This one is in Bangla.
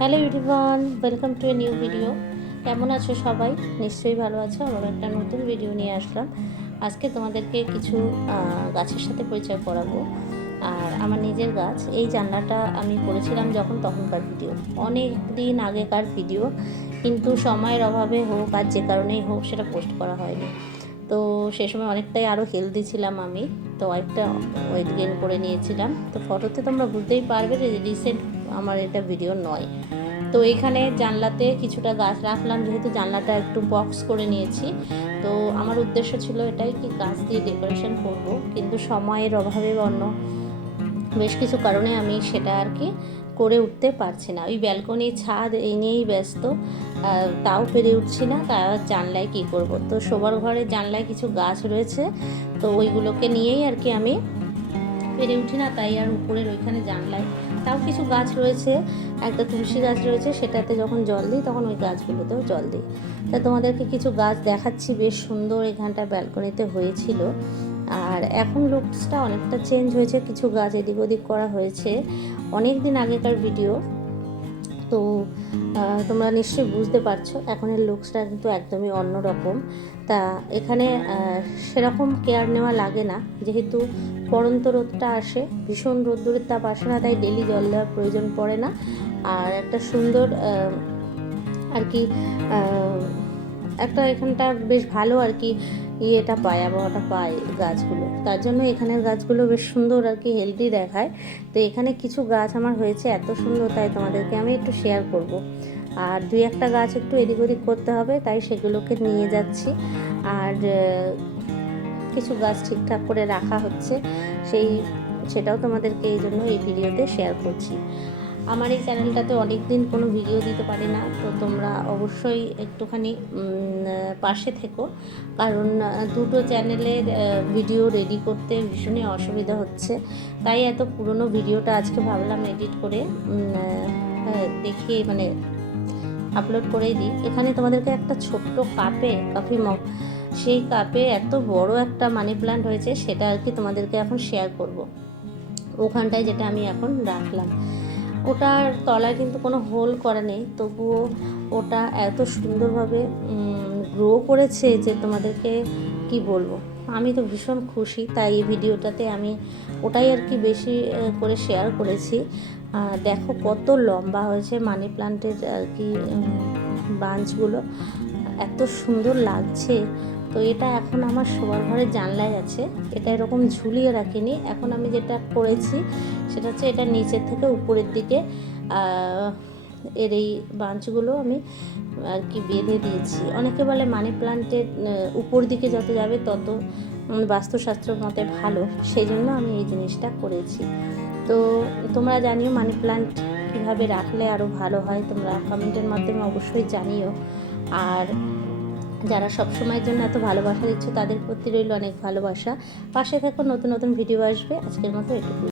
Hello everyone, welcome to a new video. কেমন আছো সবাই? নিশ্চয়ই ভালো আছো। আবার একটা নতুন ভিডিও নিয়ে আসলাম। আজকে তোমাদেরকে কিছু গাছের সাথে পরিচয় করাবো। আর আমার নিজের গাছ, এই জানলাটা আমি করেছিলাম যখন তখনকার ভিডিও, অনেক দিন আগেকার ভিডিও, কিন্তু সময়ের অভাবে হোক আর যে কারণেই হোক সেটা পোস্ট করা হয়নি। তো সে সময় অনেকটাই আরও হেলদি ছিলাম আমি, তো একটা ওয়েট গেইন করে নিয়েছিলাম। তো ফটোতে তোমরা বুঝতেই পারবে যে রিসেন্ট আমার এটা ভিডিও নয়। তো এখানে জানলাতে কিছুটা গাছ রাখলাম, যেহেতু জানলাটা একটু বক্স করে নিয়েছি। তো আমার উদ্দেশ্য ছিল এটাই কি গাছ দিয়ে ডেকোরেশন করব, কিন্তু সময়ের অভাবে অন্য বেশ কিছু কারণে আমি সেটা আর কি করে উঠতে পারছি না। ওই ব্যালকনি ছাদ এই নিয়েই ব্যস্ত, তাও পেরে উঠছি না। তা জানলায় কী করব, তো শোবার ঘরে জানলায় কিছু গাছ রয়েছে, তো ওইগুলোকে নিয়েই আর কি আমি পেরে উঠি না। তাই আর উপরের ওইখানে জানলায় তাও কিছু গাছ রয়েছে, একটা তুলসী গাছ রয়েছে, সেটাতে যখন জল দিই তখন ওই গাছগুলোতেও জল দিই। তা তোমাদেরকে কিছু গাছ দেখাচ্ছি, বেশ সুন্দর এখানটা ব্যালকনিতে হয়েছিল। আর এখন লুকসটা অনেকটা চেঞ্জ হয়েছে, কিছু গাছ এদিক ওদিক করা হয়েছে, অনেক দিন আগেকার ভিডিও। তো তোমরা নিশ্চয়ই বুঝতে পারছো এখনের লুকসটা কিন্তু একদমই অন্যরকম। তা এখানে সেরকম কেয়ার নেওয়া লাগে না, যেহেতু পড়ন্ত রোদটা আসে, ভীষণ রোদ্দুরের তাপ আসে না, তাই ডেলি জল দেওয়ার প্রয়োজন পড়ে না। আর একটা সুন্দর আর কি একটা এখানটা বেশ ভালো আর কি ইয়েটা পায়, আবহাওয়াটা পায় গাছগুলো, তার জন্য এখানের গাছগুলো বেশ সুন্দর আর কি হেলদি দেখায়। তো এখানে কিছু গাছ আমার হয়েছে এত সুন্দর, তাই তোমাদেরকে আমি একটু শেয়ার করব। আর দুই একটা গাছ একটু এদিক ওদিক করতে হবে, তাই সেগুলোকে নিয়ে যাচ্ছি। আর কিছু গাছ ঠিকঠাক করে রাখা হচ্ছে, সেটাও তোমাদেরকে এই জন্য এই ভিডিওতে শেয়ার করছি। আমার এই চ্যানেলটাতে অনেক দিন কোনো ভিডিও দিতে পারি না, তো তোমরা অবশ্যই একটুখানি পাশে থেকো, কারণ দুটো চ্যানেলের ভিডিও রেডি করতে ভীষণই অসুবিধা হচ্ছে। তাই এত পুরনো ভিডিওটা আজকে ভাবলাম এডিট করে দেখিয়ে মানে আপলোড করেই দিই। এখানে তোমাদেরকে একটা ছোট্ট কাপে কফি মগ, সেই কাপে এত বড় একটা মানি প্ল্যান্ট হয়েছে, সেটা আর কি তোমাদেরকে এখন শেয়ার করব। ওখানটায় যেটা আমি এখন রাখলাম, ওটার তলায় কিন্তু কোনো হোল করা নেই, তবুও ওটা এত সুন্দরভাবে গ্রো করেছে যে তোমাদেরকে কি বলবো। আমি তো ভীষণ খুশি, তাই এই ভিডিওটাতে আমি ওটাই আর কি বেশি করে শেয়ার করেছি। দেখো কত লম্বা হয়েছে মানি প্লান্টের আর কি বাঞ্চগুলো, এত সুন্দর লাগছে। তো এটা এখন আমার শোবার ঘরের জানলায় আছে, এটা এরকম ঝুলিয়ে রাখিনি। এখন আমি যেটা করেছি সেটা হচ্ছে এটা নিচের থেকে উপরের দিকে এর এই বাঞ্চগুলো আমি আর কি বেঁধে দিয়েছি। অনেকে বলে মানি প্লান্টের উপর দিকে যত যাবে তত বাস্তুশাস্ত্র মতে ভালো, সেই জন্য আমি এই জিনিসটা করেছি। তো তোমরা জানিও মানি প্লান্ট কীভাবে রাখলে আরও ভালো হয়, তোমরা কমেন্টের মাধ্যমে অবশ্যই জানিও। আর যারা সবসময়ের জন্য এত ভালোবাসা দিচ্ছ তাদের প্রতি রইল অনেক ভালোবাসা। পাশে থেকো, নতুন নতুন ভিডিও আসবে। আজকের মতো এটুকু।